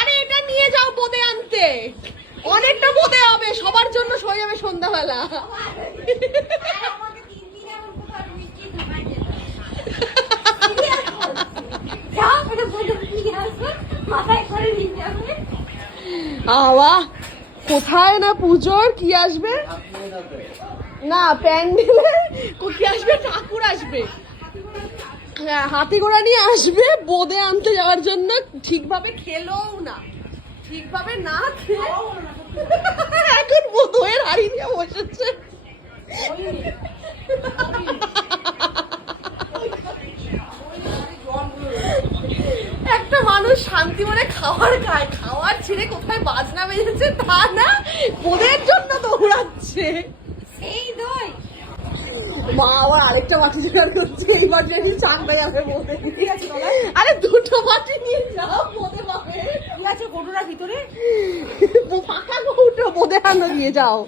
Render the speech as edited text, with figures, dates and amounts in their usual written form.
আরে এটা নিয়ে যাও বোঁদে আনতে, অনেকটা বোঁদে হবে, সবার জন্য হয়ে যাবে সন্ধ্যাবেলা। আওয়া কোথায় না পুজোর কি আসবে না, প্যান্ডেলে কি আসবে, ঠাকুর আসবে, হ্যাঁ হাতি ঘোড়া নিয়ে আসবে বোঁদে আনতে যাওয়ার জন্য। ঠিকভাবে খেলোও না, ঠিকভাবে না খেয়ে এখন বোঁদের হাড়ি নিয়ে বসেছে। একটা মানুষ শান্তি মনে খাবার খায়, খাওয়ার ছেড়ে কোথায় বাজনা বেজেছে তা না, বোঁদের জন্য দৌড়াচ্ছে। সেই দই মা আবার আরেকটা বাটি জোগাড় করছে, এই বাটি চানটা যাবে বোঁদে। আরে দুটো বাটি নিয়ে যাও, বোঁদে পাবে। ঠিক আছে, কৌটোটার ভিতরে ফাঁকা কৌটো, বোঁদে আনো দিয়ে যাও।